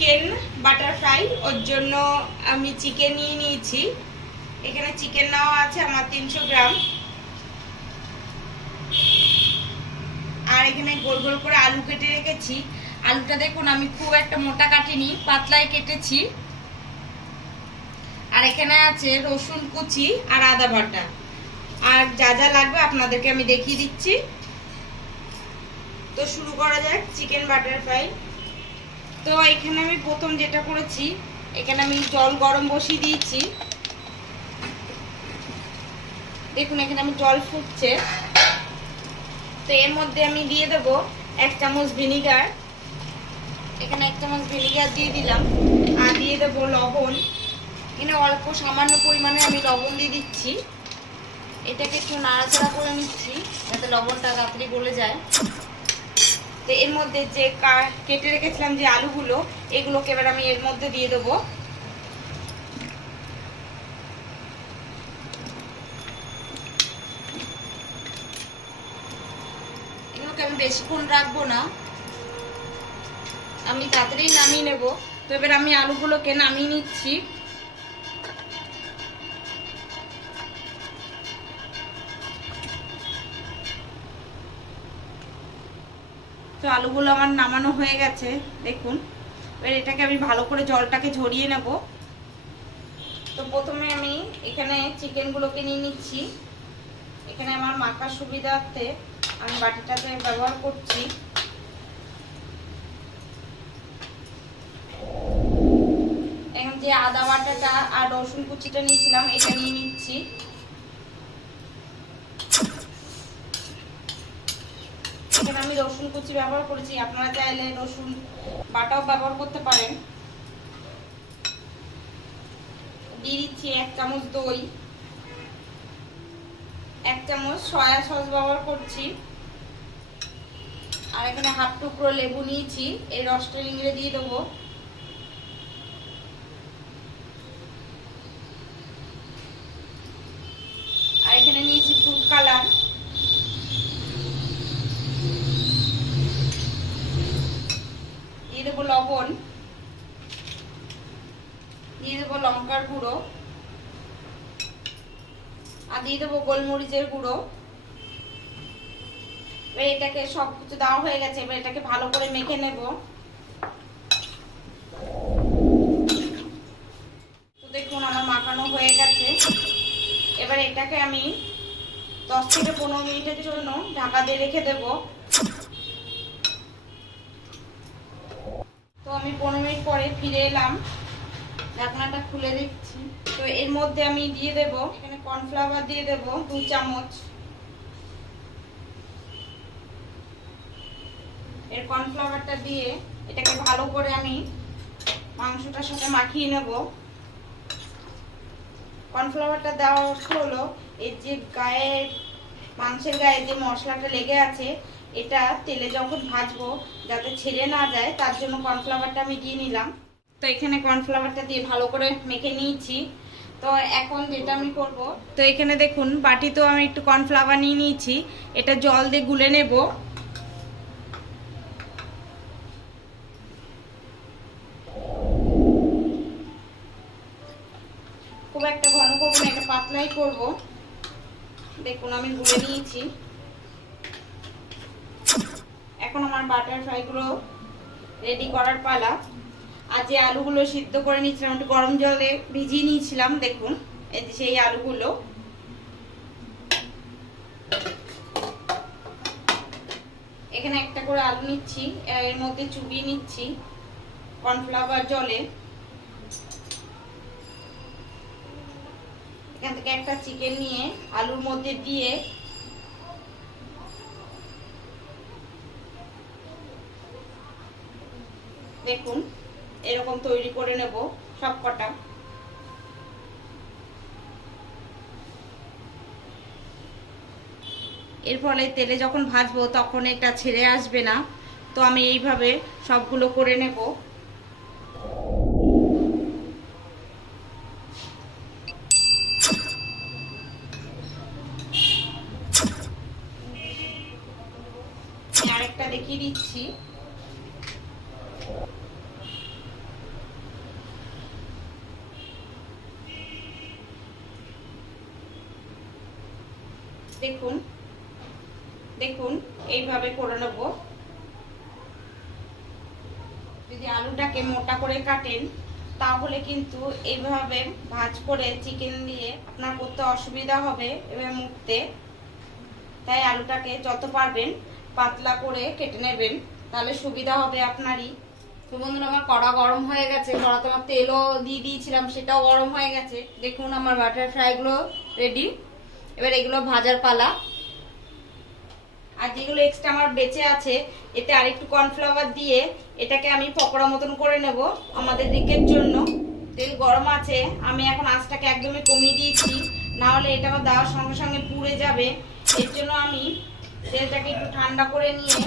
Chicken butterfly, ওর জন্য আমি chicken নিয়ে নিয়েছি। এখানে চিকেন নেওয়া আছে আমার 300 গ্রাম। আর এখানে গোল গোল করে আলু কেটে রেখেছি। আলুটা দেখুন আমি খুব একটা মোটা কাটিনি, পাতলাই কেটেছি। আর এখানে আছে রসুন কুচি আর আদা বাটা। আর যা যা লাগবে আপনাদেরকে আমি দেখিয়ে দিচ্ছি। তো শুরু করা যাক চিকেন বাটারফ্লাই। তো এখানে আমি প্রথম যেটা করেছি, এখানে আমি জল গরম বসিয়ে দিয়েছি। দেখুন এখানে আমি জল ফুটছে। তো এর মধ্যে আমি দিয়ে দেব 1 চামচ ভিনিগার। এখানে 1 চামচ ভিনিগার দিয়ে দিলাম। আর দিয়ে দেব লবণ। এখানে অল্প সামান্য পরিমাণে আমি লবণ দিয়ে দিচ্ছি। এটাকে একটু নাড়াচাড়া করে নিচ্ছি যাতে লবণটা তাড়াতাড়ি গলে যায়। তো এর মধ্যে যে কেটে রেখেছিলাম যে আলুগুলো, এগুলোকে এবার আমি এর মধ্যে দিয়ে দেবো। এগুলোকে আমি বেশিক্ষণ রাখবো না, আমি তাড়াতাড়ি নামিয়ে নেব। তো এবার আমি আলুগুলোকে নামিয়ে নিচ্ছি। তো আলুগুলো আমার নামানো হয়ে গেছে দেখুন। এবার এটাকে আমি ভালো করে জলটাকে ঝরিয়ে নেব। তো প্রথমে আমি এখানে চিকেনগুলোকে নিয়ে নিচ্ছি। এখানে আমার মাখার সুবিধার্থে আমি বাটিটাকে ব্যবহার করছি। এখন যে আদা বাটাটা আর রসুন কুচিটা নিয়েছিলাম এটা নিয়ে নিচ্ছি। এখানে আমি রসুন কুচি ব্যবহার করেছি, আপনারা চাইলে রসুন বাটাও ব্যবহার করতে পারেন। দিয়ে দিচ্ছি 1 চামচ দই, 1 চামচ সয়া সস ব্যবহার করছি। আর এখানে হাফ টুকরো লেবু নিয়েছি, এই রসটা নিংড়ে দিয়ে দেবো। আর এখানে নিয়েছি ফুড কালার। দিয়ে দেবো লবণ, দিয়ে দেবো লঙ্কার গুঁড়ো, আর দিয়ে দেবো গোলমরিচের গুঁড়ো। এবার এটাকে সব কিছু দেওয়া হয়ে গেছে। এবার এটাকে ভালো করে মেখে নেব। তো দেখুন আমার মাখানো হয়ে গেছে। এবার এটাকে আমি 10 থেকে 15 মিনিটের জন্য ঢাকা দিয়ে রেখে দেব। তো আমি 15 মিনিট পরে ফিরে এলাম, ঢাকনাটা খুলে দিচ্ছি। তো এর মধ্যে আমি দিয়ে দেব এখানে কর্নফ্লাওয়ার দিয়ে দেব 2 চামচ। এর কর্নফ্লাওয়ারটা দিয়ে এটাকে ভালো করে আমি মাংসটার সাথে মাখিয়ে নেব। কর্নফ্লাওয়ারটা দেওয়ার অর্থ হলো এই যে মাংসের গায়ে যে মশলাটা লেগে আছে, এটা তেলে যখন ভাজবো যাতে ছেড়ে না যায়, তার জন্য কর্নফ্লাওয়ারটা আমি দিয়ে নিলাম। তো এখানে কর্নফ্লাওয়ারটা দিয়ে ভালো করে মেখে নিয়েছি। তো এখন যেটা আমি করব, তো এখানে দেখুন বাটিতেও আমি একটু কর্নফ্লাওয়ার নিয়ে নিয়েছি। এটা জল দিয়ে গুলে নেব। খুব একটা ঘন করবো না, এটা পাতলাই করব। দেখুন আমি গুলে নিয়েছি। এখন আমার বাটারফ্লাইগুলো রেডি করার পালা। আর যে আলুগুলো সিদ্ধ করে নিয়েছিলাম, একটু গরম জলে ভিজিয়ে নিয়েছিলাম, দেখুন এই যে সেই আলুগুলো। এখানে একটা করে আলু নিচ্ছি, এর মধ্যে চুবিয়ে নিচ্ছি কর্নফ্লাওয়ার জলে। এখান থেকে একটা চিকেন নিয়ে আলুর মধ্যে দিয়ে দেখুন এরকম তৈরি করে নেব সব কটা। এর ফলে তেলে যখন ভাজবো তখন এটা ছেড়ে আসবে না। তো আমি এইভাবে সবগুলো করে নেব। আরেকটা দেখিয়ে দিচ্ছি। দেখুন দেখুন এইভাবে করে নেব। যদি আলুটাকে মোটা করে কাটেন তাহলে কিন্তু এইভাবে ভাঁজ করে চিকেন দিয়ে আপনার করতে অসুবিধা হবে এবার মুখতে। তাই আলুটাকে যত পারবেন পাতলা করে কেটে নেবেন, তাহলে সুবিধা হবে আপনারই। তো বন্ধুরা আমার কড়া গরম হয়ে গেছে, কড়াতে আমার তেলও দিয়ে দিয়েছিলাম, সেটাও গরম হয়ে গেছে। দেখুন আমার বাটারফ্লাইগুলো রেডি। এবার এগুলো ভাজার পালা। আর যেগুলো এক্সট্রা আমার বেঁচে আছে এতে আরেকটু কর্নফ্লাওয়ার দিয়ে এটাকে আমি পকোড়া মতন করে নেব আমাদের দিকের জন্য। তেল গরম আছে, আমি এখন আঁচটাকে একদমই কমিয়ে দিয়েছি, না হলে এটা আমার দেওয়ার সঙ্গে সঙ্গে পুড়ে যাবে। এর জন্য আমি তেলটাকে একটু ঠান্ডা করে নিয়ে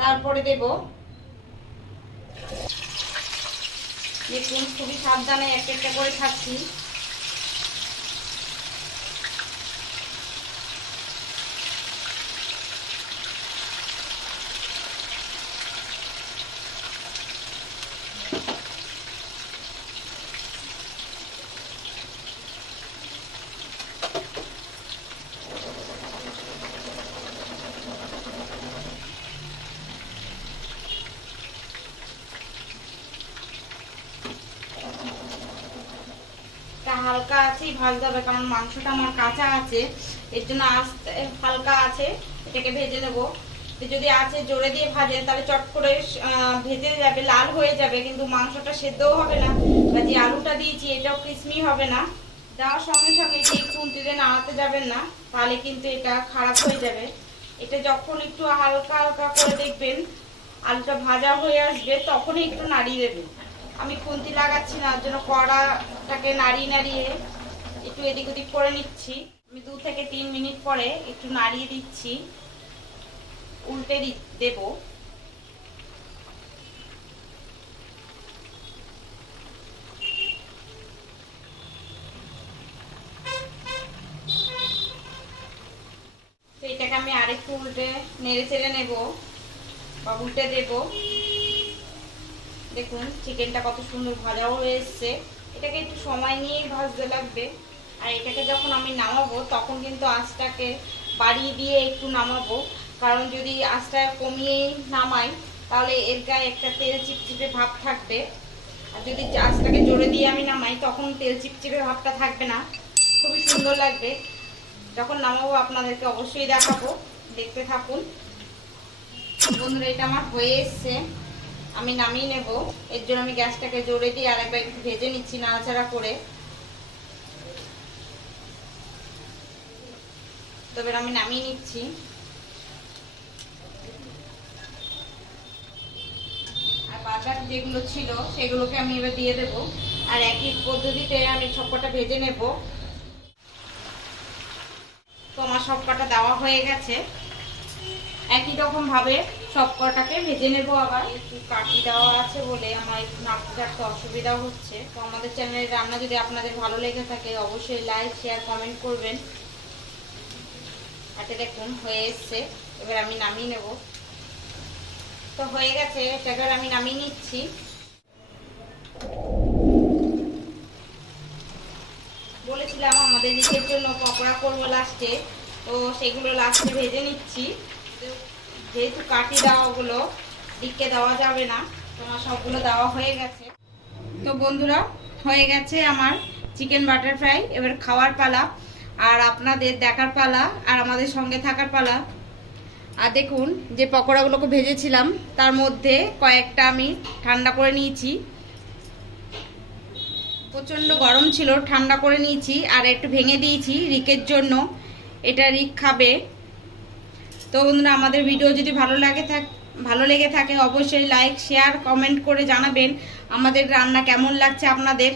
তারপরে দেব। দেখুন খুবই সাবধানে একটা একটা করে খাচ্ছি। হালকা আছেই ভাজতে হবে, কারণ মাংসটা আমার কাঁচা আছে, এর জন্য আস্তে হালকা আছে এটাকে ভেজে নেব। যদি আছে জোরে দিয়ে ভাজেন তাহলে চট করে ভেজে যাবে, লাল হয়ে যাবে, কিন্তু মাংসটা সেদ্ধও হবে না, বা যে আলুটা দিয়েছি এটাও ক্রিসমি হবে না। দেওয়ার সঙ্গে সঙ্গে এই খুন্তিতে নাড়াতে যাবেন না, তাহলে কিন্তু এটা খারাপ হয়ে যাবে। এটা যখন একটু হালকা হালকা করে দেখবেন আলুটা ভাজা হয়ে আসবে তখনই একটু নাড়িয়ে দেবেন। আমি খুন্তি লাগাচ্ছি না, ওর জন্য কড়াটাকে নাড়িয়ে নাড়িয়ে একটু এদিক ওদিক করে নিচ্ছি। আমি 2 থেকে 3 মিনিট পরে একটু নাড়িয়ে দিচ্ছি, উল্টে দেব। এটাকে আমি আরেকটু উল্টে নেড়ে চেড়ে নেব বা উল্টে দেব। দেখুন চিকেনটা কত সুন্দর ভাজাও হয়ে এসছে। এটাকে একটু সময় নিয়েই ভাজতে লাগবে। আর এটাকে যখন আমি নামাবো তখন কিন্তু আঁচটাকে বাড়িয়ে দিয়ে একটু নামাবো, কারণ যদি আঁচটা কমিয়েই নামাই তাহলে এর গায়ে একটা তেল চিপচিপে ভাব থাকবে। আর যদি আঁচটাকে জোরে দিয়ে আমি নামাই তখন তেল চিপচিপে ভাবটা থাকবে না, খুবই সুন্দর লাগবে। যখন নামাবো আপনাদেরকে অবশ্যই দেখাবো, দেখতে থাকুন। বন্ধুরা এটা আমার হয়ে এসছে, আমি নামিয়ে নেব। এর জন্য আমি গ্যাসটাকে জোরে দিয়ে আরেকবার একটু ভেজে নিচ্ছি নাড়াচাড়া করে। তবে আমি নামিয়ে নিচ্ছি। আর বাদ যেগুলো ছিল সেগুলোকে আমি এবার দিয়ে দেব। আর একই পদ্ধতিতে আমি সবকটা ভেজে নেব। তো আমার সবকটা দেওয়া হয়ে গেছে, একই রকম ভাবে সবকটাকে ভেজে নেব। আবার একটু কাটি দেওয়া আছে বলে আমার একটু নাড়তে চাড়তে অসুবিধা হচ্ছে। তো আমাদের চ্যানেলের রান্না যদি আপনাদের ভালো লেগে থাকে অবশ্যই লাইক শেয়ার কমেন্ট করবেন। হাতে দেখুন হয়ে এসছে, এবার আমি নামিয়ে নেব। তো হয়ে গেছে, এটাকে আমি নামিয়ে নিচ্ছি। বলেছিলাম আমাদের দিকের জন্য পকোড়া করবো লাস্টে, তো সেগুলো লাস্টে ভেজে নিচ্ছি। যেহেতু কাটি দেওয়াগুলো দিকে দেওয়া যাবে না, তোমার সবগুলো দেওয়া হয়ে গেছে। তো বন্ধুরা হয়ে গেছে আমার চিকেন বাটারফ্লাই। এবার খাওয়ার পালা, আর আপনাদের দেখার পালা, আর আমাদের সঙ্গে থাকার পালা। আর দেখুন যে পকোড়াগুলোকে ভেজেছিলাম তার মধ্যে কয়েকটা আমি ঠান্ডা করে নিয়েছি। প্রচণ্ড গরম ছিল, ঠান্ডা করে নিয়েছি আর একটু ভেঙে দিয়েছি রিকের জন্য, এটা রিক খাবে। তো বন্ধুরা আমাদের ভিডিও যদি ভালো লেগে থাকে অবশ্যই লাইক শেয়ার কমেন্ট করে জানাবেন আমাদের রান্না কেমন লাগছে আপনাদের।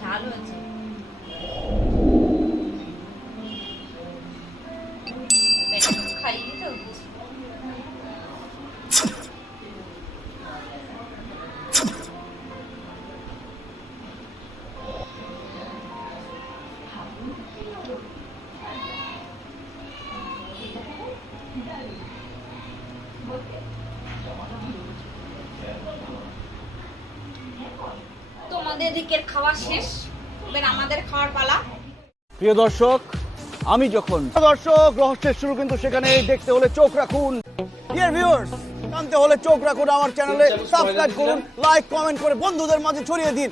ঝাল হয়েছে, খাইয়ে তো আমাদের দিকের খাওয়া শেষ, এবার আমাদের খাওয়ার পালা। প্রিয় দর্শক, আমি যখন দর্শক রহস্যের শুরু কিন্তু সেখানে দেখতে হলে চোখ রাখুন। ডিয়ার ভিউয়ার্স, জানতে হলে চোখ রাখুন আমার চ্যানেলে, সাবস্ক্রাইব করুন, লাইক কমেন্ট করে বন্ধুদের মাঝে ছড়িয়ে দিন।